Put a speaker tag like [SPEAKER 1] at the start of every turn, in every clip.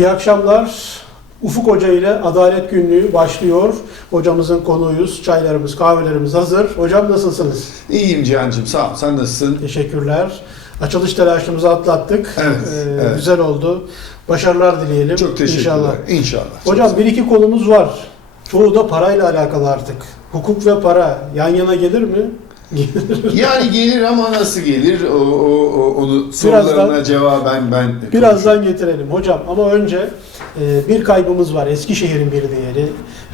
[SPEAKER 1] İyi akşamlar. Ufuk Hoca ile Adalet Günlüğü başlıyor. Hocamızın konuğuyuz. Çaylarımız, kahvelerimiz hazır. Hocam nasılsınız?
[SPEAKER 2] İyiyim Cihan'cığım sağ ol. Sen nasılsın?
[SPEAKER 1] Teşekkürler. Açılış telaşımızı atlattık.
[SPEAKER 2] Evet,
[SPEAKER 1] Ee,
[SPEAKER 2] evet.
[SPEAKER 1] Güzel oldu. Başarılar dileyelim.
[SPEAKER 2] Çok teşekkürler.
[SPEAKER 1] İnşallah.
[SPEAKER 2] İnşallah.
[SPEAKER 1] Hocam bir iki konumuz var. Çoğu da parayla alakalı artık. Hukuk ve para yan yana gelir mi?
[SPEAKER 2] Yani gelir ama nasıl gelir? O, o, o- onu sorularına cevaben ben
[SPEAKER 1] Birazdan getirelim hocam ama önce e, bir kaybımız var. Eskişehir'in bir değeri.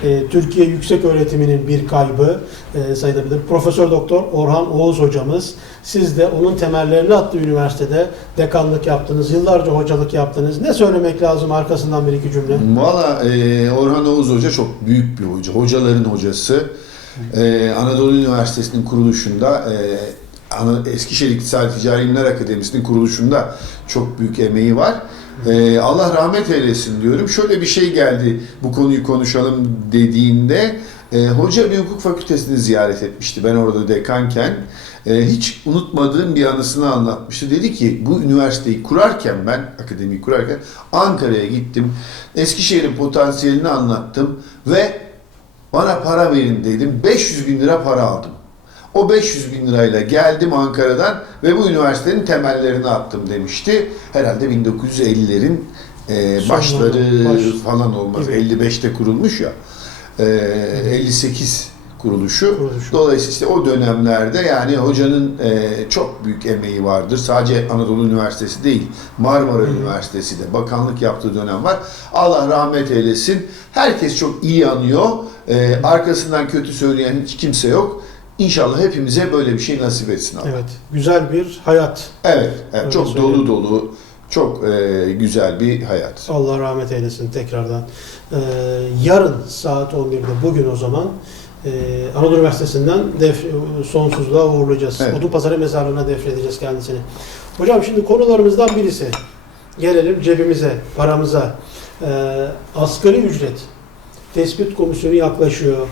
[SPEAKER 1] E, Türkiye Yüksek Öğretiminin bir kaybı e, sayılabilir. Profesör Doktor Orhan Oğuz hocamız. Siz de onun temellerini attığı üniversitede dekanlık yaptınız. Yıllarca hocalık yaptınız. Ne söylemek lazım arkasından bir iki cümle?
[SPEAKER 2] Valla e, Orhan Oğuz Hoca çok büyük bir hoca. Hocaların hocası. E, Anadolu Üniversitesi'nin kuruluşunda e, Eskişehir İktisadi Ticari İlimler Akademisi'nin kuruluşunda çok büyük emeği var. E, Allah rahmet eylesin diyorum. Şöyle bir şey geldi bu konuyu konuşalım dediğinde e, hoca bir hukuk fakültesini ziyaret etmişti. Ben orada dekanken e, hiç unutmadığım bir anısını anlatmıştı. Dedi ki bu üniversiteyi kurarken ben akademiyi kurarken Ankara'ya gittim. Eskişehir'in potansiyelini anlattım ve bana para verin dedim. 500 bin lira para aldım. O 500 bin lirayla geldim Ankara'dan ve bu üniversitenin temellerini attım demişti. Herhalde 1950'lerin e, başları
[SPEAKER 1] baş-
[SPEAKER 2] falan olmaz.
[SPEAKER 1] gibi.
[SPEAKER 2] 55'te kurulmuş ya. E, 58 kuruluşu.
[SPEAKER 1] Kuruluşu.
[SPEAKER 2] Dolayısıyla işte o dönemlerde yani hocanın e, çok büyük emeği vardır. Sadece Anadolu Üniversitesi değil, Marmara Üniversitesi de bakanlık yaptığı dönem var. Allah rahmet eylesin. Herkes çok iyi anıyor. E, arkasından kötü söyleyen hiç kimse yok. İnşallah hepimize böyle bir şey nasip etsin Allah.
[SPEAKER 1] Evet. Güzel bir hayat.
[SPEAKER 2] Evet, evet,
[SPEAKER 1] Öyle
[SPEAKER 2] çok
[SPEAKER 1] söyleyeyim.
[SPEAKER 2] dolu dolu, çok e, güzel bir hayat.
[SPEAKER 1] Allah rahmet eylesin tekrardan. Ee, yarın saat 11'de bugün o zaman e, Anadolu Üniversitesi'nden def, sonsuzluğa uğurlayacağız.
[SPEAKER 2] Evet.
[SPEAKER 1] Odunpazarı mezarlığına defnedeceğiz kendisini. Hocam şimdi konularımızdan birisi. Gelelim cebimize, paramıza. Ee, asgari ücret. Tespit komisyonu yaklaşıyor.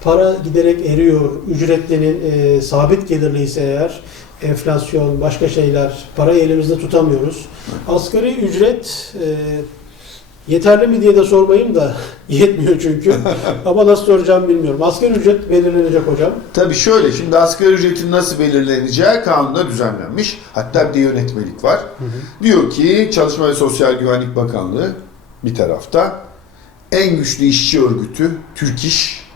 [SPEAKER 1] Para giderek eriyor. Ücretlinin e, sabit gelirli ise eğer enflasyon, başka şeyler, parayı elimizde tutamıyoruz. Asgari ücret e, yeterli mi diye de sormayayım da yetmiyor çünkü. Ama nasıl soracağım bilmiyorum. Asgari ücret belirlenecek hocam.
[SPEAKER 2] Tabii şöyle, şimdi asgari ücretin nasıl belirleneceği kanunda düzenlenmiş. Hatta bir de yönetmelik var. Diyor ki Çalışma ve Sosyal Güvenlik Bakanlığı bir tarafta, en güçlü işçi örgütü Türk İş,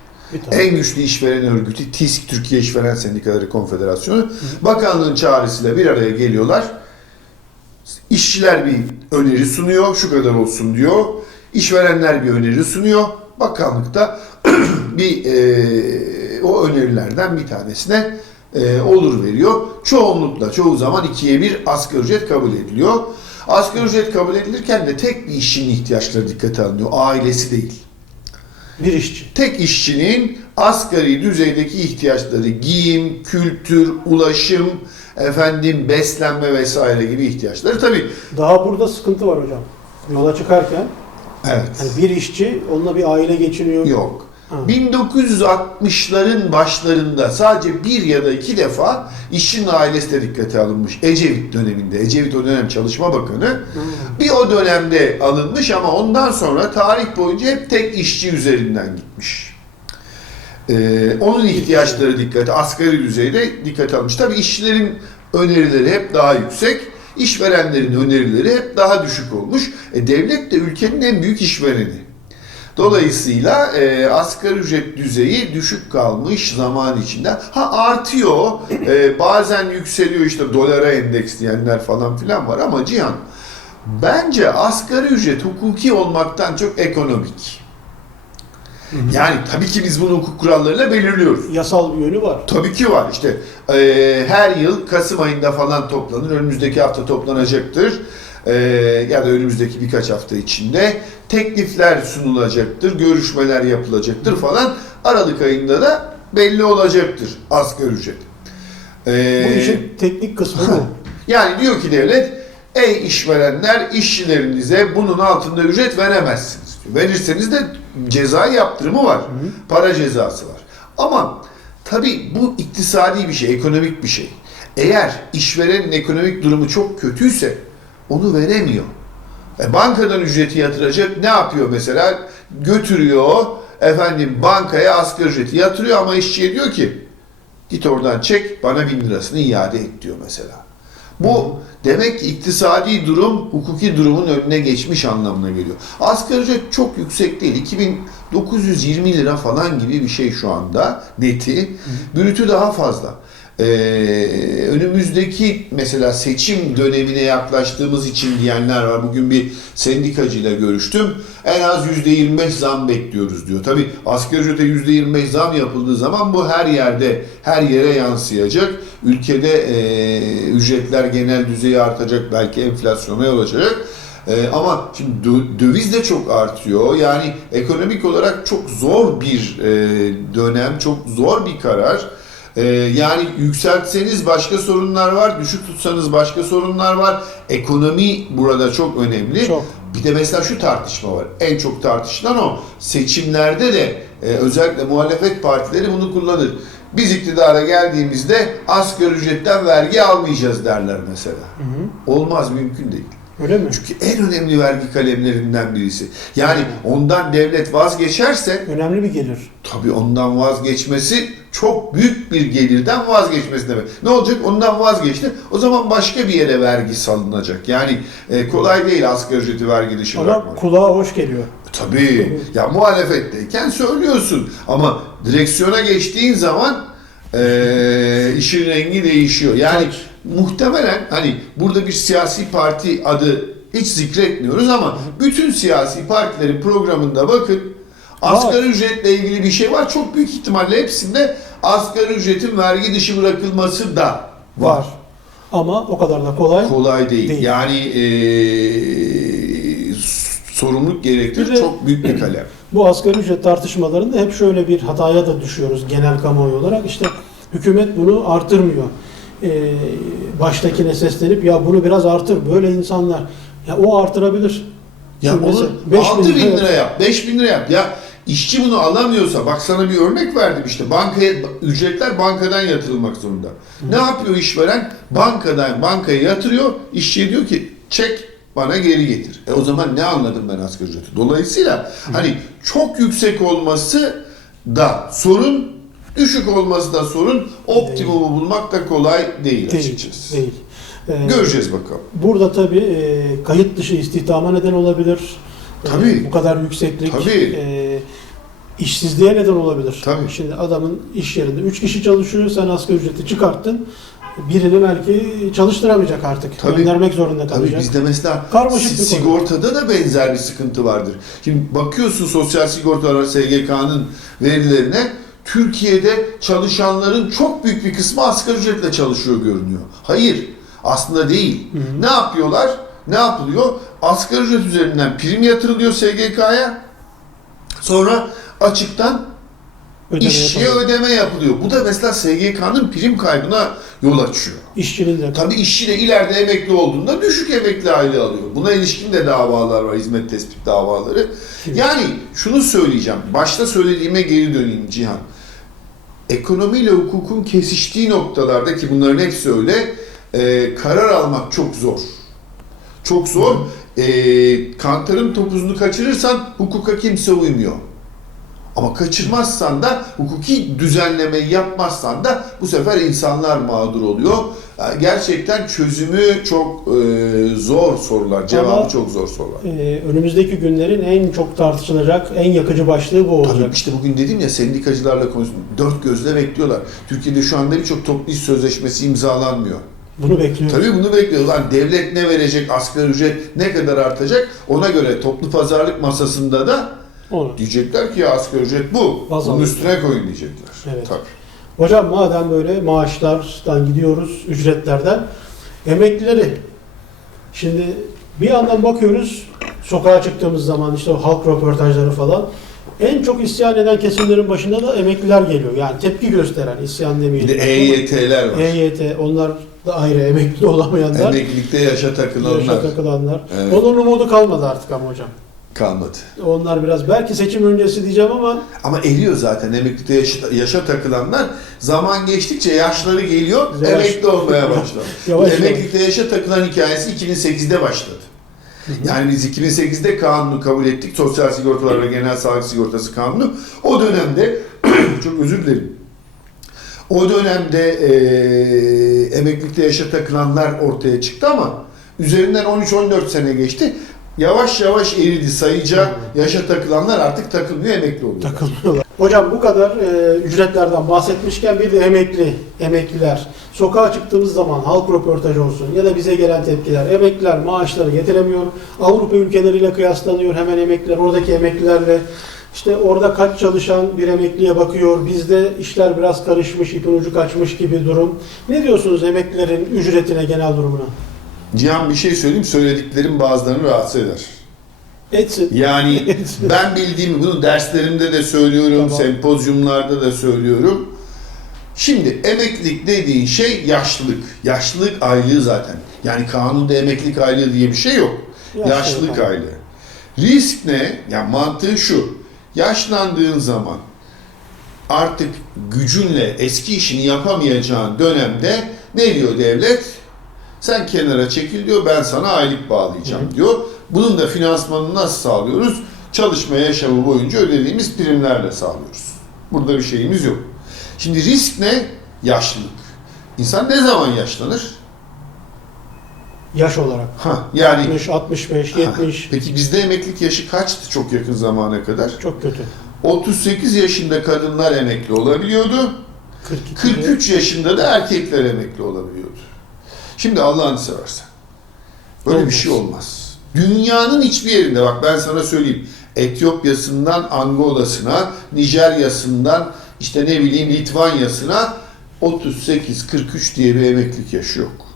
[SPEAKER 2] en güçlü işveren örgütü TİSK Türkiye İşveren Sendikaları Konfederasyonu bakanlığın çağrısıyla bir araya geliyorlar. İşçiler bir öneri sunuyor, şu kadar olsun diyor. İşverenler bir öneri sunuyor. Bakanlık da bir e, o önerilerden bir tanesine e, olur veriyor. Çoğunlukla çoğu zaman ikiye bir asgari ücret kabul ediliyor. Asgari ücret kabul edilirken de tek bir işçinin ihtiyaçları dikkate alınıyor. Ailesi değil
[SPEAKER 1] Bir işçi.
[SPEAKER 2] tek işçinin asgari düzeydeki ihtiyaçları giyim, kültür, ulaşım, efendim beslenme vesaire gibi ihtiyaçları tabii.
[SPEAKER 1] Daha burada sıkıntı var hocam. Yola çıkarken
[SPEAKER 2] Evet.
[SPEAKER 1] hani bir işçi onunla bir aile geçiniyor.
[SPEAKER 2] Yok.
[SPEAKER 1] Ha.
[SPEAKER 2] 1960'ların başlarında sadece bir ya da iki defa işçinin ailesi de dikkate alınmış. Ecevit döneminde. Ecevit o dönem Çalışma Bakanı. Bir o dönemde alınmış ama ondan sonra tarih boyunca hep tek işçi üzerinden gitmiş. Ee, onun ihtiyaçları dikkate, asgari düzeyde dikkate alınmış. Tabii işçilerin önerileri hep daha yüksek, işverenlerin önerileri hep daha düşük olmuş. E, devlet de ülkenin en büyük işvereni. Dolayısıyla e, asgari ücret düzeyi düşük kalmış zaman içinde. Ha artıyor, e, bazen yükseliyor işte dolara endeksleyenler falan filan var ama Cihan bence asgari ücret hukuki olmaktan çok ekonomik. Yani tabii ki biz bunu hukuk kurallarıyla belirliyoruz.
[SPEAKER 1] Yasal bir yönü var.
[SPEAKER 2] Tabii ki var. İşte e, her yıl Kasım ayında falan toplanır. Önümüzdeki hafta toplanacaktır. E, ya da önümüzdeki birkaç hafta içinde teklifler sunulacaktır, görüşmeler yapılacaktır falan. Aralık ayında da belli olacaktır asgari ücret. E,
[SPEAKER 1] Bu işin teknik kısmı bu.
[SPEAKER 2] yani diyor ki devlet, ey işverenler işçilerinize bunun altında ücret veremezsiniz. Verirseniz de ceza yaptırımı var. Para cezası var. Ama tabii bu iktisadi bir şey, ekonomik bir şey. Eğer işverenin ekonomik durumu çok kötüyse onu veremiyor. E, bankadan ücreti yatıracak ne yapıyor mesela? Götürüyor efendim bankaya asgari ücreti yatırıyor ama işçiye diyor ki git oradan çek bana bin lirasını iade et diyor mesela. Bu demek ki iktisadi durum hukuki durumun önüne geçmiş anlamına geliyor. Asgari ücret çok yüksek değil. 2920 lira falan gibi bir şey şu anda neti. Brütü daha fazla. Ee, önümüzdeki mesela seçim dönemine yaklaştığımız için diyenler var. Bugün bir sendikacıyla görüştüm. En az %25 zam bekliyoruz diyor. Tabi asgari ücrete %25 zam yapıldığı zaman bu her yerde, her yere yansıyacak. Ülkede e, ücretler genel düzeyi artacak, belki enflasyona yol açacak. E, ama şimdi dö- döviz de çok artıyor. Yani ekonomik olarak çok zor bir e, dönem, çok zor bir karar. Ee, yani yükseltseniz başka sorunlar var, düşük tutsanız başka sorunlar var. Ekonomi burada çok önemli.
[SPEAKER 1] Çok.
[SPEAKER 2] Bir de mesela şu tartışma var. En çok tartışılan o. Seçimlerde de e, özellikle muhalefet partileri bunu kullanır. Biz iktidara geldiğimizde asgari ücretten vergi almayacağız derler mesela. Olmaz, mümkün değil.
[SPEAKER 1] Öyle mi?
[SPEAKER 2] Çünkü en önemli vergi kalemlerinden birisi. Yani ondan devlet vazgeçerse
[SPEAKER 1] Önemli bir gelir.
[SPEAKER 2] Tabii ondan vazgeçmesi çok büyük bir gelirden vazgeçmesi demek. Ne olacak? Ondan vazgeçti. O zaman başka bir yere vergi salınacak. Yani e, kolay değil asgari ücreti vergi dışı
[SPEAKER 1] Ama
[SPEAKER 2] bırakmak.
[SPEAKER 1] kulağa hoş geliyor.
[SPEAKER 2] Tabii. Ya muhalefetteyken söylüyorsun. Ama direksiyona geçtiğin zaman e, işin rengi değişiyor. Yani
[SPEAKER 1] Tabii.
[SPEAKER 2] Muhtemelen hani burada bir siyasi parti adı hiç zikretmiyoruz ama bütün siyasi partilerin programında bakın asgari ücretle ilgili bir şey var. Çok büyük ihtimalle hepsinde asgari ücretin vergi dışı bırakılması da var.
[SPEAKER 1] Var. Ama o kadar da kolay.
[SPEAKER 2] Kolay değil.
[SPEAKER 1] Değil.
[SPEAKER 2] Yani e, sorumluluk gerektirir.
[SPEAKER 1] Bir de-
[SPEAKER 2] Çok büyük bir kalem.
[SPEAKER 1] Bu asgari ücret tartışmalarında hep şöyle bir hataya da düşüyoruz genel kamuoyu olarak. İşte hükümet bunu artırmıyor. Ee, baştakine seslenip ya bunu biraz artır. Böyle insanlar. Ya o artırabilir.
[SPEAKER 2] Ya
[SPEAKER 1] Şimdi
[SPEAKER 2] onu
[SPEAKER 1] mesela 5
[SPEAKER 2] 6 bin
[SPEAKER 1] lira-
[SPEAKER 2] lira yap, 5 bin lira yap. Ya işçi bunu alamıyorsa, bak sana bir örnek verdim işte. Bankaya, ücretler bankadan yatırılmak zorunda. Ne yapıyor işveren? Bankadan bankaya yatırıyor. İşçiye diyor ki çek bana geri getir. E o zaman ne anladım ben asgari ücreti? Dolayısıyla hani çok yüksek olması da sorun, düşük olması da sorun. Optimumu bulmak da kolay değil,
[SPEAKER 1] Değil.
[SPEAKER 2] açıkçası.
[SPEAKER 1] değil. Ee,
[SPEAKER 2] Göreceğiz bakalım.
[SPEAKER 1] Burada tabii e, kayıt dışı istihdama neden olabilir. E,
[SPEAKER 2] Tabii.
[SPEAKER 1] bu kadar yükseklik
[SPEAKER 2] Tabii.
[SPEAKER 1] e, işsizliğe neden olabilir.
[SPEAKER 2] Tabii.
[SPEAKER 1] Şimdi adamın iş yerinde 3 kişi çalışıyor, sen asgari ücreti çıkarttın. Birini belki çalıştıramayacak artık.
[SPEAKER 2] Tabii.
[SPEAKER 1] Göndermek zorunda
[SPEAKER 2] Tabii
[SPEAKER 1] kalacak.
[SPEAKER 2] bizde mesela
[SPEAKER 1] Karmaşık konu.
[SPEAKER 2] sigortada da benzer bir sıkıntı vardır. Şimdi bakıyorsun sosyal sigortalar SGK'nın verilerine Türkiye'de çalışanların çok büyük bir kısmı asgari ücretle çalışıyor görünüyor. Hayır, aslında değil. Ne yapıyorlar? Ne yapılıyor? Asgari ücret üzerinden prim yatırılıyor SGK'ya. Sonra açıktan
[SPEAKER 1] Ödeme
[SPEAKER 2] işçiye
[SPEAKER 1] yapamıyor.
[SPEAKER 2] ödeme yapılıyor. Bu da mesela SGK'nın prim kaybına yol açıyor.
[SPEAKER 1] İşçinin de
[SPEAKER 2] Tabii işçi de ileride emekli olduğunda düşük emekli aylığı alıyor. Buna ilişkin de davalar var, hizmet tespit davaları. Yani şunu söyleyeceğim, başta söylediğime geri döneyim Cihan. Ekonomiyle hukukun kesiştiği noktalarda ki bunların hepsi öyle, e, karar almak çok zor. Çok zor. E, kantarın topuzunu kaçırırsan hukuka kimse uymuyor. Ama kaçırmazsan da hukuki düzenlemeyi yapmazsan da bu sefer insanlar mağdur oluyor. Yani gerçekten çözümü çok e, zor sorular, cevabı
[SPEAKER 1] Ama-
[SPEAKER 2] çok zor sorular.
[SPEAKER 1] e, önümüzdeki günlerin en çok tartışılacak, en yakıcı başlığı bu olacak.
[SPEAKER 2] Tabii işte bugün dedim ya sendikacılarla konuştum. Dört gözle bekliyorlar. Türkiye'de şu anda birçok toplu iş sözleşmesi imzalanmıyor.
[SPEAKER 1] Bunu bekliyoruz.
[SPEAKER 2] Tabii bunu bekliyorlar. Devlet ne verecek, asgari ücret ne kadar artacak ona göre toplu pazarlık masasında da
[SPEAKER 1] Onu.
[SPEAKER 2] diyecekler ki ya asgari ücret bu.
[SPEAKER 1] Baz
[SPEAKER 2] Bunun
[SPEAKER 1] alıyor.
[SPEAKER 2] üstüne koyun diyecekler.
[SPEAKER 1] Evet.
[SPEAKER 2] Tabii.
[SPEAKER 1] Hocam madem böyle maaşlardan gidiyoruz, ücretlerden, emeklileri. Şimdi bir yandan bakıyoruz, sokağa çıktığımız zaman işte o halk röportajları falan, en çok isyan eden kesimlerin başında da emekliler geliyor. Yani tepki gösteren, isyan
[SPEAKER 2] Bir
[SPEAKER 1] demeyelim.
[SPEAKER 2] de EYT'ler var.
[SPEAKER 1] EYT, onlar da ayrı emekli olamayanlar,
[SPEAKER 2] Emeklilikte yaşa takılanlar
[SPEAKER 1] yaşa takılanlar.
[SPEAKER 2] Evet.
[SPEAKER 1] Onun umudu kalmadı artık ama hocam.
[SPEAKER 2] Kalmadı.
[SPEAKER 1] Onlar biraz, belki seçim öncesi diyeceğim ama
[SPEAKER 2] Ama eriyor zaten emeklilikte yaşa, yaşa takılanlar. Zaman geçtikçe yaşları geliyor,
[SPEAKER 1] Yavaş-
[SPEAKER 2] emekli olmaya başladı.
[SPEAKER 1] Yavaş
[SPEAKER 2] emeklilikte yaşa takılan hikayesi 2008'de başladı. Yani biz 2008'de kanunu kabul ettik. Sosyal sigortalar ve genel sağlık sigortası kanunu. O dönemde çok özür dilerim. O dönemde eee emeklilikte yaşa takılanlar ortaya çıktı ama üzerinden 13-14 sene geçti. Yavaş yavaş eridi sayıca yaşa takılanlar artık takılmıyor emekli oluyor.
[SPEAKER 1] takılmıyorlar. Hocam bu kadar e, ücretlerden bahsetmişken bir de emekli, emekliler. Sokağa çıktığımız zaman halk röportajı olsun ya da bize gelen tepkiler. Emekliler maaşları getiremiyor. Avrupa ülkeleriyle kıyaslanıyor hemen emekliler. Oradaki emeklilerle işte orada kaç çalışan bir emekliye bakıyor. Bizde işler biraz karışmış, ipin ucu kaçmış gibi durum. Ne diyorsunuz emeklilerin ücretine, genel durumuna?
[SPEAKER 2] Cihan bir şey söyleyeyim. Söylediklerim bazılarını rahatsız eder.
[SPEAKER 1] Etsin.
[SPEAKER 2] Yani
[SPEAKER 1] Etsin.
[SPEAKER 2] ben bildiğimi bunu derslerimde de söylüyorum,
[SPEAKER 1] Tamam.
[SPEAKER 2] sempozyumlarda da söylüyorum. Şimdi emeklilik dediğin şey yaşlılık. Yaşlılık aylığı zaten. Yani kanunda emeklilik aylığı diye bir şey yok.
[SPEAKER 1] Yaşlılık
[SPEAKER 2] Yaşlılık
[SPEAKER 1] aylığı.
[SPEAKER 2] aylığı. Risk ne? Yani mantığı şu. Yaşlandığın zaman artık gücünle eski işini yapamayacağın dönemde ne diyor devlet? Sen kenara çekil diyor, ben sana aylık bağlayacağım diyor. Bunun da finansmanını nasıl sağlıyoruz? Çalışma yaşamı boyunca ödediğimiz primlerle sağlıyoruz. Burada bir şeyimiz yok. Şimdi risk ne? Yaşlılık. İnsan ne zaman yaşlanır?
[SPEAKER 1] Yaş olarak.
[SPEAKER 2] Ha, yani
[SPEAKER 1] 60, 65, 70
[SPEAKER 2] Peki bizde emeklilik yaşı kaçtı çok yakın zamana kadar?
[SPEAKER 1] çok kötü.
[SPEAKER 2] 38 yaşında kadınlar emekli olabiliyordu.
[SPEAKER 1] 42.
[SPEAKER 2] 43 yaşında da erkekler emekli olabiliyordu. Şimdi Allah'ını seversen. Böyle bir
[SPEAKER 1] Olmaz.
[SPEAKER 2] şey olmaz. Dünyanın hiçbir yerinde bak ben sana söyleyeyim. Etiyopya'sından Angola'sına, Nijerya'sından işte ne bileyim Litvanya'sına 38-43 diye bir emeklilik yaşı yok.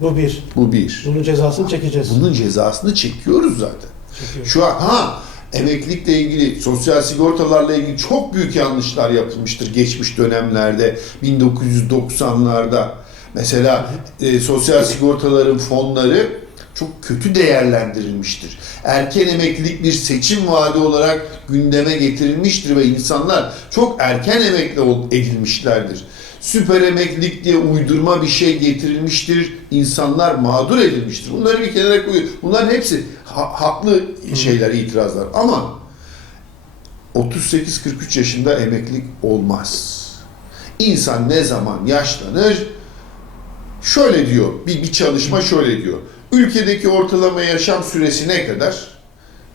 [SPEAKER 1] Bu bir.
[SPEAKER 2] Bu bir.
[SPEAKER 1] Bunun cezasını çekeceğiz.
[SPEAKER 2] Bunun cezasını çekiyoruz zaten.
[SPEAKER 1] Çekiyoruz.
[SPEAKER 2] Şu an ha emeklilikle ilgili, sosyal sigortalarla ilgili çok büyük yanlışlar yapılmıştır geçmiş dönemlerde, 1990'larda. Mesela e, sosyal sigortaların fonları çok kötü değerlendirilmiştir. Erken emeklilik bir seçim vaadi olarak gündeme getirilmiştir ve insanlar çok erken emekli edilmişlerdir. Süper emeklilik diye uydurma bir şey getirilmiştir. İnsanlar mağdur edilmiştir. Bunları bir kenara koyuyor. Bunların hepsi ha- haklı şeyler, itirazlar. Ama 38-43 yaşında emeklilik olmaz. İnsan ne zaman yaşlanır? Şöyle diyor, bir, bir çalışma şöyle diyor. Ülkedeki ortalama yaşam süresi ne kadar?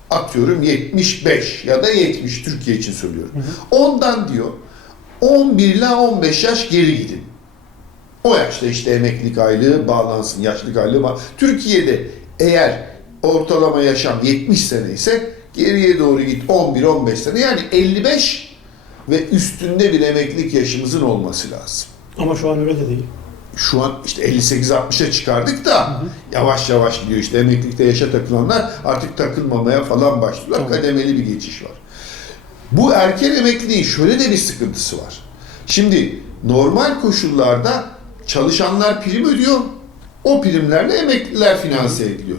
[SPEAKER 2] Atıyorum 75 ya da 70 Türkiye için söylüyorum. Ondan diyor 11 ile 15 yaş geri gidin. O yaşta işte emeklilik aylığı bağlansın, yaşlılık aylığı bağlansın. Türkiye'de eğer ortalama yaşam 70 sene ise geriye doğru git 11-15 sene yani 55 ve üstünde bir emeklilik yaşımızın olması lazım.
[SPEAKER 1] Ama şu an öyle de değil.
[SPEAKER 2] Şu an işte 58-60'a çıkardık da yavaş yavaş gidiyor işte emeklilikte yaşa takılanlar artık takılmamaya falan başlıyorlar.
[SPEAKER 1] Tamam.
[SPEAKER 2] Kademeli bir geçiş var. Bu erken emekliliğin şöyle de bir sıkıntısı var. Şimdi normal koşullarda çalışanlar prim ödüyor. O primlerle emekliler finanse ediliyor.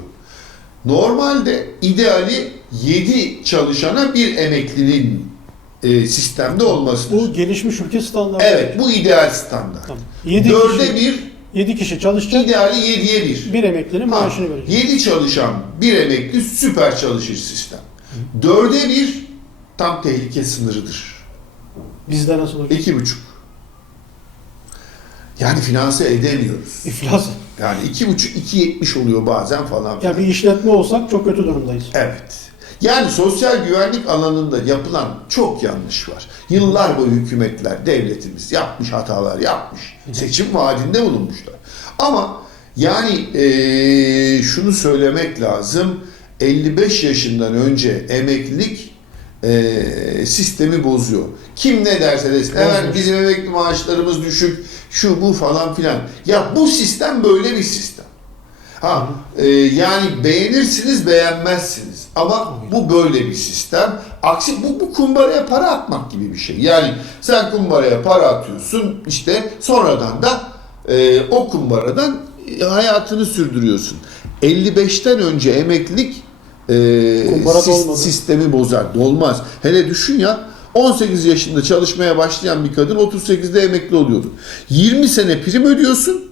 [SPEAKER 2] Normalde ideali 7 çalışana bir emeklinin e, sistemde olmasıdır.
[SPEAKER 1] Bu gelişmiş ülke standartı.
[SPEAKER 2] evet bu ideal standart.
[SPEAKER 1] Tamam. 7
[SPEAKER 2] Dörde
[SPEAKER 1] kişi,
[SPEAKER 2] bir
[SPEAKER 1] 7 kişi çalışacak.
[SPEAKER 2] ideali 7'ye 1.
[SPEAKER 1] Bir emeklinin maaşını verecek.
[SPEAKER 2] 7 çalışan bir emekli süper çalışır sistem. Dörde bir tam tehlike sınırıdır.
[SPEAKER 1] Bizde nasıl olur?
[SPEAKER 2] İki buçuk. Yani finanse edemiyoruz.
[SPEAKER 1] İflas.
[SPEAKER 2] Yani iki buçuk, iki yetmiş oluyor bazen falan.
[SPEAKER 1] Ya bir işletme olsak çok kötü durumdayız.
[SPEAKER 2] Evet. Yani sosyal güvenlik alanında yapılan çok yanlış var. Yıllar boyu hükümetler, devletimiz yapmış hatalar yapmış. Seçim vaadinde bulunmuşlar. Ama yani eee, şunu söylemek lazım. 55 yaşından önce emeklilik eee, sistemi bozuyor. Kim ne derse desin. Evet bizim emekli maaşlarımız düşük, şu bu falan filan. Ya bu sistem böyle bir sistem. Ha, e, yani beğenirsiniz beğenmezsiniz ama bu böyle bir sistem. Aksi bu, bu kumbaraya para atmak gibi bir şey. Yani sen kumbaraya para atıyorsun işte sonradan da e, o kumbaradan hayatını sürdürüyorsun. 55'ten önce emeklilik e, sis- sistemi bozar. Dolmaz. Hele düşün ya 18 yaşında çalışmaya başlayan bir kadın 38'de emekli oluyordu. 20 sene prim ödüyorsun.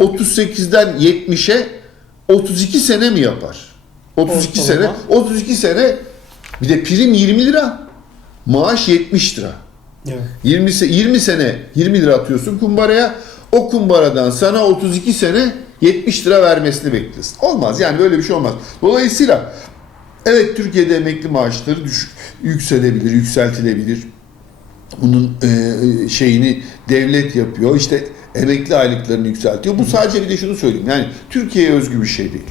[SPEAKER 2] 38'den 70'e 32 sene mi yapar? 32 sene.
[SPEAKER 1] Ortalama.
[SPEAKER 2] 32 sene bir de prim 20 lira. Maaş 70 lira.
[SPEAKER 1] Evet.
[SPEAKER 2] 20, se- 20 sene 20 lira atıyorsun kumbaraya. O kumbaradan sana 32 sene 70 lira vermesini bekliyorsun. Olmaz yani böyle bir şey olmaz. Dolayısıyla evet Türkiye'de emekli maaşları düşük, yükselebilir, yükseltilebilir. Bunun e, şeyini devlet yapıyor. İşte emekli aylıklarını yükseltiyor. Bu sadece bir de şunu söyleyeyim. Yani Türkiye'ye özgü bir şey değil.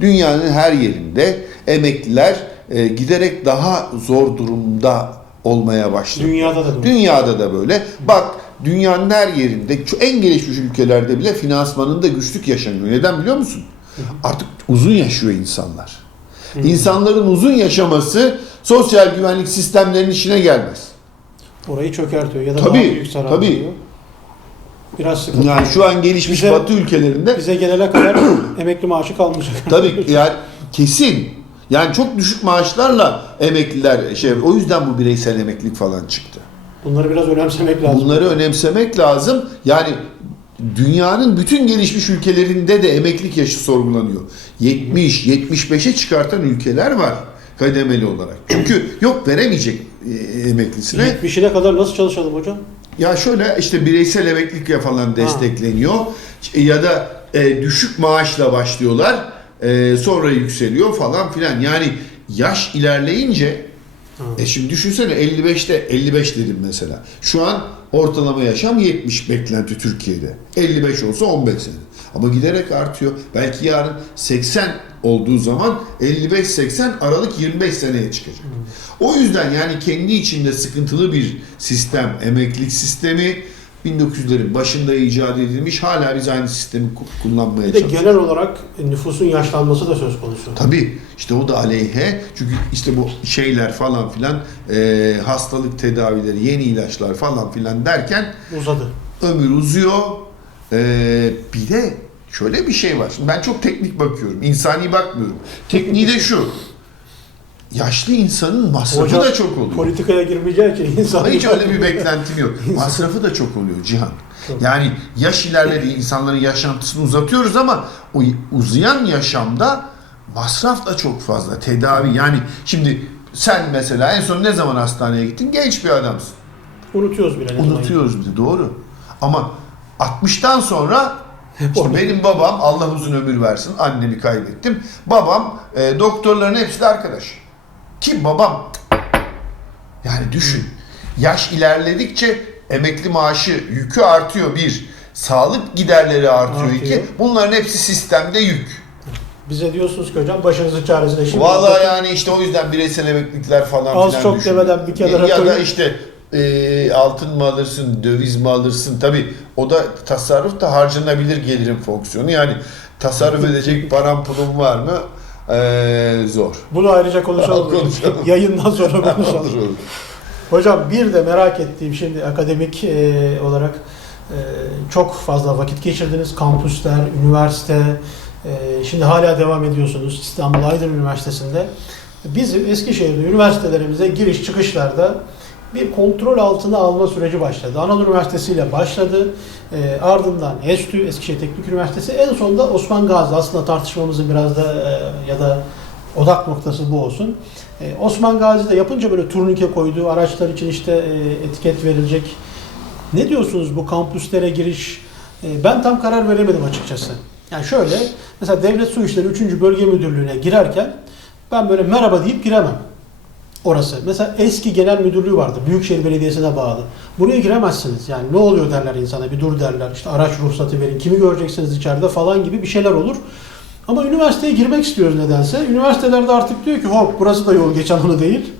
[SPEAKER 2] Dünyanın her yerinde emekliler e, giderek daha zor durumda olmaya başladı.
[SPEAKER 1] Dünyada da böyle.
[SPEAKER 2] Dünyada da böyle. Bak dünyanın her yerinde, en gelişmiş ülkelerde bile finansmanında güçlük yaşanıyor. Neden biliyor musun? Artık uzun yaşıyor insanlar. İnsanların uzun yaşaması sosyal güvenlik sistemlerinin işine gelmez.
[SPEAKER 1] Orayı çökertiyor ya da
[SPEAKER 2] Tabii,
[SPEAKER 1] daha büyük zarar
[SPEAKER 2] tabii.
[SPEAKER 1] veriyor. Biraz sıkıntı.
[SPEAKER 2] Yani şu an gelişmiş
[SPEAKER 1] Bize-
[SPEAKER 2] Batı ülkelerinde
[SPEAKER 1] Bize gelene kadar emekli maaşı kalmayacak.
[SPEAKER 2] tabii yani kesin yani çok düşük maaşlarla emekliler şey o yüzden bu bireysel emeklilik falan çıktı.
[SPEAKER 1] Bunları biraz önemsemek lazım.
[SPEAKER 2] Bunları önemsemek lazım. Yani dünyanın bütün gelişmiş ülkelerinde de emeklilik yaşı sorgulanıyor. 70, 75'e çıkartan ülkeler var kademeli olarak. Çünkü yok veremeyecek e, emeklisine.
[SPEAKER 1] 70'ine kadar nasıl çalışalım hocam?
[SPEAKER 2] Ya şöyle işte bireysel emeklilik falan destekleniyor. Ya da e, düşük maaşla başlıyorlar. e, sonra yükseliyor falan filan. Yani yaş ilerleyince
[SPEAKER 1] Ha.
[SPEAKER 2] e şimdi düşünsene 55'te 55 dedim mesela. Şu an ortalama yaşam 70 beklenti Türkiye'de. 55 olsa 15 sene. Ama giderek artıyor. Belki yarın 80 olduğu zaman 55-80 Aralık 25 seneye çıkacak. O yüzden yani kendi içinde sıkıntılı bir sistem, emeklilik sistemi 1900'lerin başında icat edilmiş. Hala biz aynı sistemi ku- kullanmaya
[SPEAKER 1] Bir de
[SPEAKER 2] çalışıyoruz.
[SPEAKER 1] genel olarak nüfusun yaşlanması da söz konusu.
[SPEAKER 2] Tabii işte o da aleyhe. Çünkü işte bu şeyler falan filan e, hastalık tedavileri, yeni ilaçlar falan filan derken
[SPEAKER 1] Uzadı.
[SPEAKER 2] ömür uzuyor. E, bir de şöyle bir şey var. Şimdi ben çok teknik bakıyorum. insani bakmıyorum. Tekniği de şu. Yaşlı insanın masrafı
[SPEAKER 1] Hocam,
[SPEAKER 2] da çok oluyor.
[SPEAKER 1] Politikaya girmeyeceği için insan...
[SPEAKER 2] Hiç öyle bir beklentim yok. Masrafı da çok oluyor Cihan. Yani yaş ilerledi insanların yaşantısını uzatıyoruz ama o uzayan yaşamda masraf da çok fazla. Tedavi yani şimdi sen mesela en son ne zaman hastaneye gittin? Genç bir adamsın.
[SPEAKER 1] Unutuyoruz bile.
[SPEAKER 2] Unutuyoruz bir de doğru. Ama 60'tan sonra işte benim babam Allah uzun ömür versin annemi kaybettim. Babam e, doktorların hepsi de arkadaş. Ki babam yani düşün. Yaş ilerledikçe emekli maaşı yükü artıyor bir. Sağlık giderleri artıyor,
[SPEAKER 1] Artıyor.
[SPEAKER 2] iki. Bunların hepsi sistemde yük.
[SPEAKER 1] Bize diyorsunuz ki hocam başınızın çaresine şimdi...
[SPEAKER 2] Vallahi yani işte o yüzden bireysel emeklilikler falan
[SPEAKER 1] Az
[SPEAKER 2] filan
[SPEAKER 1] çok demeden bir kenara
[SPEAKER 2] Ya da
[SPEAKER 1] koyun.
[SPEAKER 2] işte e, altın mı alırsın, döviz mi alırsın? Tabi o da tasarruf da harcanabilir gelirin fonksiyonu. Yani tasarruf edecek param pulum var mı? E, zor.
[SPEAKER 1] Bunu ayrıca konuşalım.
[SPEAKER 2] Konuşalım.
[SPEAKER 1] Yayından sonra
[SPEAKER 2] Olur,
[SPEAKER 1] konuşalım.
[SPEAKER 2] olur.
[SPEAKER 1] Hocam bir de merak ettiğim şimdi akademik e, olarak e, çok fazla vakit geçirdiniz. Kampüsler, üniversite, e, şimdi hala devam ediyorsunuz İstanbul Aydın Üniversitesi'nde. Bizim Eskişehir'de üniversitelerimize giriş çıkışlarda bir kontrol altına alma süreci başladı. Anadolu Üniversitesi ile başladı. E, ardından ESTÜ, Eskişehir Teknik Üniversitesi. En sonunda Osman Gazi. Aslında tartışmamızın biraz da e, ya da odak noktası bu olsun. E, Osman Gazi'de yapınca böyle turnike koyduğu araçlar için işte e, etiket verilecek. Ne diyorsunuz bu kampüslere giriş? E, ben tam karar veremedim açıkçası. Yani şöyle, mesela Devlet Su İşleri 3. Bölge Müdürlüğü'ne girerken ben böyle merhaba deyip giremem. Orası. Mesela eski genel müdürlüğü vardı. Büyükşehir Belediyesi'ne bağlı. Buraya giremezsiniz. Yani ne oluyor derler insana. Bir dur derler. İşte araç ruhsatı verin. Kimi göreceksiniz içeride falan gibi bir şeyler olur. Ama üniversiteye girmek istiyoruz nedense. Üniversitelerde artık diyor ki hop burası da yol geç alanı değil.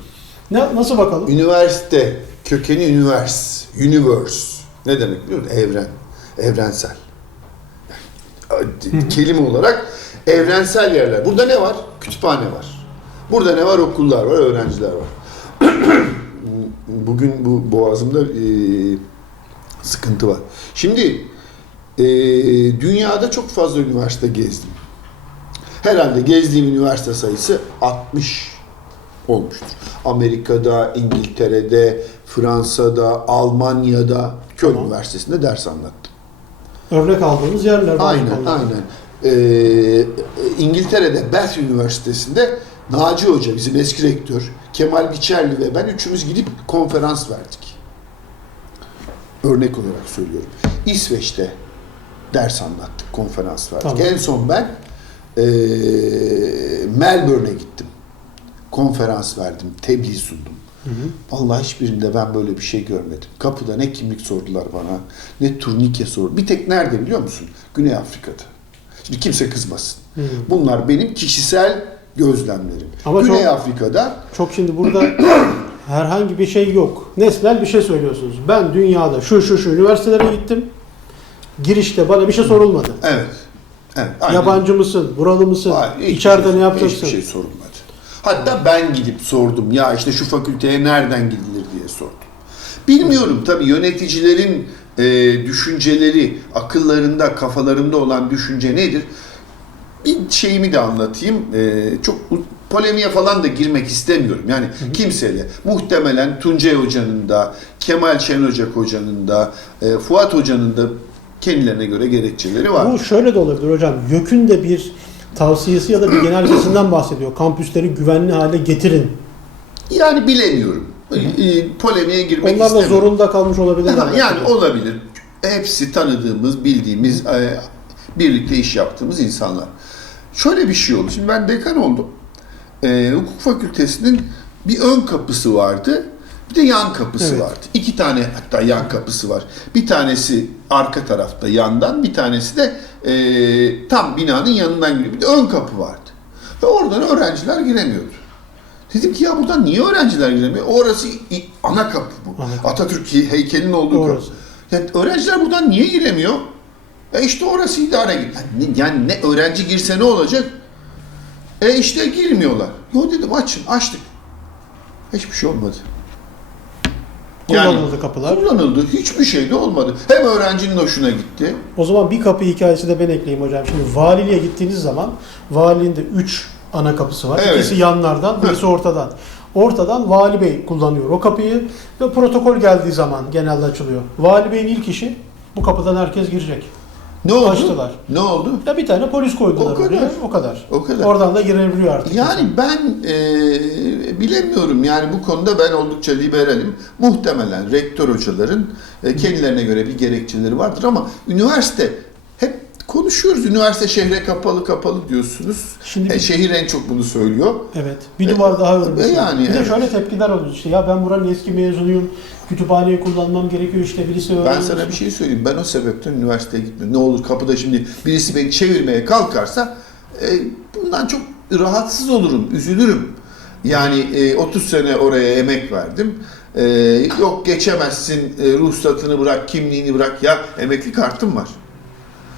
[SPEAKER 1] Ne, nasıl bakalım?
[SPEAKER 2] Üniversite kökeni univers, universe. Ne demek biliyor musun? Evren, evrensel. Kelime olarak evrensel yerler. Burada ne var? Kütüphane var. Burada ne var? Okullar var, öğrenciler var. Bugün bu boğazımda e, sıkıntı var. Şimdi e, dünyada çok fazla üniversite gezdim. Herhalde gezdiğim üniversite sayısı 60 olmuştur. Amerika'da, İngiltere'de, Fransa'da, Almanya'da Köln
[SPEAKER 1] Tamam.
[SPEAKER 2] Üniversitesi'nde ders anlattım.
[SPEAKER 1] Örnek aldığımız yerler.
[SPEAKER 2] Aynen, aynen. e, İngiltere'de Bath Üniversitesi'nde Naci Hoca, bizim eski rektör, Kemal Biçerli ve ben üçümüz gidip konferans verdik. Örnek olarak söylüyorum. İsveç'te ders anlattık, konferans verdik.
[SPEAKER 1] Tamam.
[SPEAKER 2] En son ben e, Melbourne'e gittim. Konferans verdim, tebliğ sundum. Vallahi hiçbirinde ben böyle bir şey görmedim. Kapıda ne kimlik sordular bana, ne turnike sordu. Bir tek nerede biliyor musun? Güney Afrika'da. Şimdi kimse kızmasın.
[SPEAKER 1] Hı.
[SPEAKER 2] Bunlar benim kişisel gözlemlerim.
[SPEAKER 1] Ama
[SPEAKER 2] Güney
[SPEAKER 1] çok-
[SPEAKER 2] Afrika'da
[SPEAKER 1] Çok şimdi burada herhangi bir şey yok. Nesnel bir şey söylüyorsunuz. Ben dünyada şu şu şu üniversitelere gittim. Girişte bana bir şey sorulmadı.
[SPEAKER 2] evet. Evet. aynen.
[SPEAKER 1] Yabancı mısın? Buralı mısın?
[SPEAKER 2] Hayır,
[SPEAKER 1] İçeride
[SPEAKER 2] şey-
[SPEAKER 1] ne yapacaksın?
[SPEAKER 2] Hiçbir şey sorulmadı. Hatta ben gidip sordum. Ya işte şu fakülteye nereden gidilir diye sordum. Bilmiyorum tabii yöneticilerin e, düşünceleri, akıllarında, kafalarında olan düşünce nedir? Bir şeyimi de anlatayım. E, çok polemiğe falan da girmek istemiyorum. Yani kimseyle. Muhtemelen Tuncay Hoca'nın da, Kemal Şenocak Hoca'nın da, e, Fuat Hoca'nın da kendilerine göre gerekçeleri var.
[SPEAKER 1] Bu şöyle de olabilir hocam. YÖK'ün de bir tavsiyesi ya da bir genelgesinden bahsediyor. Kampüsleri güvenli hale getirin.
[SPEAKER 2] Yani bilemiyorum. E, polemiğe girmek
[SPEAKER 1] Onlar da
[SPEAKER 2] istemiyorum.
[SPEAKER 1] zorunda kalmış olabilirler.
[SPEAKER 2] Ha, Yani olabilir. Hepsi tanıdığımız, bildiğimiz, e, birlikte iş yaptığımız insanlar. Şöyle bir şey oldu. Şimdi ben dekan oldum. E, hukuk fakültesinin bir ön kapısı vardı. Bir de yan kapısı
[SPEAKER 1] Evet.
[SPEAKER 2] vardı. İki tane hatta yan kapısı var. Bir tanesi arka tarafta yandan, bir tanesi de e, tam binanın yanından giriyor. Bir de ön kapı vardı. Ve oradan öğrenciler giremiyordu. Dedim ki ya buradan niye öğrenciler giremiyor? Orası ana kapı bu.
[SPEAKER 1] Ana kapı.
[SPEAKER 2] Atatürk heykelinin olduğu
[SPEAKER 1] Orası.
[SPEAKER 2] kapı. Yani öğrenciler buradan niye giremiyor? E işte orası idare gibi. Yani ne, yani öğrenci girse ne olacak? E işte girmiyorlar. Yo dedim açın, açtık. Hiçbir şey olmadı.
[SPEAKER 1] Kullanıldı kapılar.
[SPEAKER 2] Kullanıldı. Hiçbir şey de olmadı. Hem öğrencinin hoşuna gitti.
[SPEAKER 1] O zaman bir kapı hikayesi de ben ekleyeyim hocam. Şimdi valiliğe gittiğiniz zaman valiliğin de 3 ana kapısı var.
[SPEAKER 2] Evet.
[SPEAKER 1] İkisi yanlardan, birisi ortadan. Ortadan vali bey kullanıyor o kapıyı ve protokol geldiği zaman genelde açılıyor. Vali beyin ilk işi bu kapıdan herkes girecek.
[SPEAKER 2] Ne oldu?
[SPEAKER 1] Açtılar.
[SPEAKER 2] Ne oldu?
[SPEAKER 1] Ya bir tane polis koydular
[SPEAKER 2] O kadar.
[SPEAKER 1] oraya. O kadar.
[SPEAKER 2] O kadar.
[SPEAKER 1] Oradan da girebiliyor artık.
[SPEAKER 2] Yani ben e, bilemiyorum yani bu konuda ben oldukça liberalim. Muhtemelen rektör hocaların e, kendilerine göre bir gerekçeleri vardır ama üniversite hep konuşuyoruz. Üniversite şehre kapalı kapalı diyorsunuz.
[SPEAKER 1] Şimdi
[SPEAKER 2] E,
[SPEAKER 1] bir-
[SPEAKER 2] şehir en çok bunu söylüyor.
[SPEAKER 1] Evet. Bir duvar daha örmüş.
[SPEAKER 2] e, yani,
[SPEAKER 1] bir de
[SPEAKER 2] evet.
[SPEAKER 1] şöyle tepkiler oluyor. İşte ya ben buranın eski mezunuyum. Kütüphaneyi kullanmam gerekiyor işte birisi
[SPEAKER 2] Ben
[SPEAKER 1] öğrenci.
[SPEAKER 2] sana bir şey söyleyeyim. Ben o sebepten üniversiteye gitmiyorum. Ne olur kapıda şimdi birisi beni çevirmeye kalkarsa e, bundan çok rahatsız olurum, üzülürüm. Yani e, 30 sene oraya emek verdim. E, yok geçemezsin, e, ruhsatını bırak, kimliğini bırak. Ya emekli kartım var.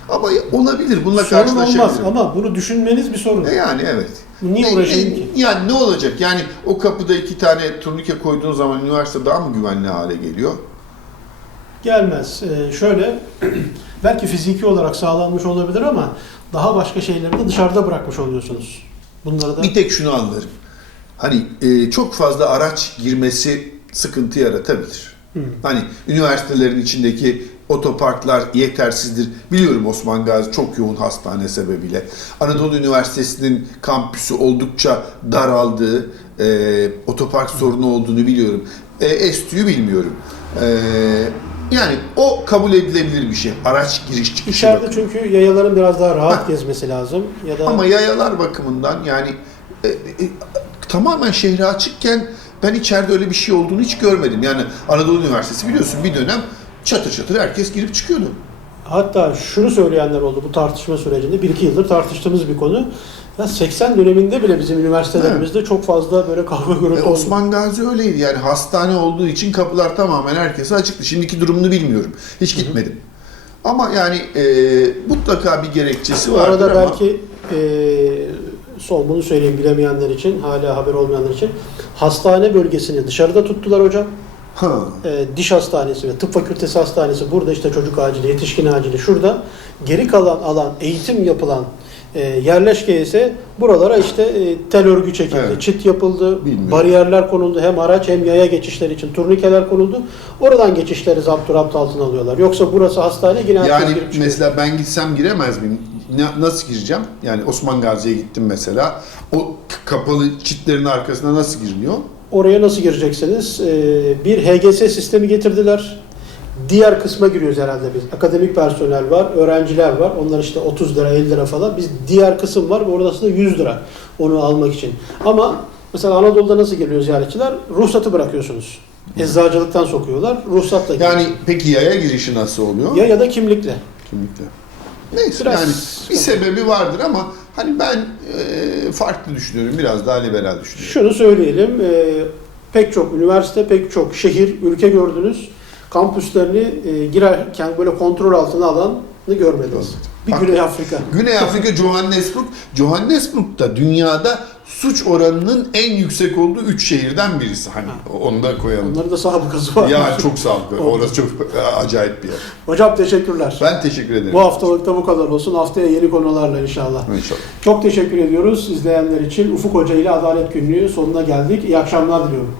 [SPEAKER 2] Ama olabilir, bununla
[SPEAKER 1] Sorun olmaz ama bunu düşünmeniz bir sorun.
[SPEAKER 2] E yani evet.
[SPEAKER 1] Niye uğraşayım ki?
[SPEAKER 2] Yani ne olacak? Yani o kapıda iki tane turnike koyduğun zaman üniversite daha mı güvenli hale geliyor?
[SPEAKER 1] Gelmez. Ee, şöyle belki fiziki olarak sağlanmış olabilir ama daha başka şeyleri de dışarıda bırakmış oluyorsunuz. Bunları da
[SPEAKER 2] Bir tek şunu anlarım. Hani e, çok fazla araç girmesi sıkıntı yaratabilir.
[SPEAKER 1] Hı.
[SPEAKER 2] Hani üniversitelerin içindeki otoparklar yetersizdir. Biliyorum Osman Gazi çok yoğun hastane sebebiyle. Anadolu Üniversitesi'nin kampüsü oldukça daraldığı, e, otopark sorunu olduğunu biliyorum. E, ESTÜ'yü bilmiyorum. E, yani o kabul edilebilir bir şey. Araç giriş çıkışı
[SPEAKER 1] İçeride
[SPEAKER 2] bakımından.
[SPEAKER 1] çünkü yayaların biraz daha rahat
[SPEAKER 2] Ha.
[SPEAKER 1] gezmesi lazım. Ya da
[SPEAKER 2] Ama yayalar bakımından yani e, e, tamamen şehre açıkken ben içeride öyle bir şey olduğunu hiç görmedim. Yani Anadolu Üniversitesi biliyorsun bir dönem çatır çatır herkes girip çıkıyordu.
[SPEAKER 1] hatta şunu söyleyenler oldu bu tartışma sürecinde. 1-2 yıldır tartıştığımız bir konu. Ya 80 döneminde bile bizim üniversitelerimizde çok fazla böyle kavga
[SPEAKER 2] E,
[SPEAKER 1] gürültü oldu.
[SPEAKER 2] Osman Gazi öyleydi yani hastane olduğu için kapılar tamamen herkese açıktı. Şimdiki durumunu bilmiyorum. Hiç gitmedim. Ama yani e, mutlaka bir gerekçesi vardır
[SPEAKER 1] arada
[SPEAKER 2] ama
[SPEAKER 1] belki e, son bunu söyleyeyim bilemeyenler için, hala haber olmayanlar için. Hastane bölgesini dışarıda tuttular hocam.
[SPEAKER 2] Ha,
[SPEAKER 1] E, diş hastanesi ve tıp fakültesi hastanesi burada işte çocuk acili, yetişkin acili şurada. Geri kalan alan, eğitim yapılan e, yerleşke ise buralara işte e, tel örgü çekildi,
[SPEAKER 2] Evet.
[SPEAKER 1] çit yapıldı,
[SPEAKER 2] Bilmiyorum.
[SPEAKER 1] bariyerler konuldu. Hem araç hem yaya geçişler için turnikeler konuldu. Oradan geçişleri zapturapt altına alıyorlar. Yoksa burası hastane yine
[SPEAKER 2] yani mesela ben gitsem giremez miyim? na- nasıl gireceğim? Yani Osman Gazi'ye gittim mesela. O kapalı çitlerin arkasına nasıl giriliyor?
[SPEAKER 1] Oraya nasıl gireceksiniz? Ee, bir HGS sistemi getirdiler. Diğer kısma giriyoruz herhalde biz. Akademik personel var, öğrenciler var. Onlar işte 30 lira, 50 lira falan. Biz diğer kısım var ve orası da 100 lira onu almak için. Ama mesela Anadolu'da nasıl geliyor ziyaretçiler? Ruhsatı bırakıyorsunuz. Eczacılıktan sokuyorlar. Ruhsatla
[SPEAKER 2] Yani peki yaya girişi nasıl oluyor?
[SPEAKER 1] ya ya da kimlikle.
[SPEAKER 2] Kimlikle. Neyse
[SPEAKER 1] Biraz
[SPEAKER 2] yani bir sebebi vardır ama hani ben e, farklı düşünüyorum. Biraz daha liberal düşünüyorum.
[SPEAKER 1] Şunu söyleyelim. e, pek çok üniversite, pek çok şehir, ülke gördünüz. Kampüslerini e, girerken böyle kontrol altına alanı görmediniz. Bir
[SPEAKER 2] Bak-
[SPEAKER 1] Güney Afrika.
[SPEAKER 2] Güney Afrika Johannesburg. Johannesburg'da dünyada suç oranının en yüksek olduğu üç şehirden birisi. Hani onu da koyalım.
[SPEAKER 1] Onların da sabıkası var.
[SPEAKER 2] Ya çok sağlıklı. Orası çok acayip bir yer.
[SPEAKER 1] Hocam teşekkürler.
[SPEAKER 2] Ben teşekkür ederim.
[SPEAKER 1] Bu haftalıkta bu kadar olsun. Haftaya yeni konularla inşallah.
[SPEAKER 2] İnşallah.
[SPEAKER 1] Çok teşekkür ediyoruz izleyenler için. Ufuk Hoca ile Adalet Günlüğü sonuna geldik. İyi akşamlar diliyorum.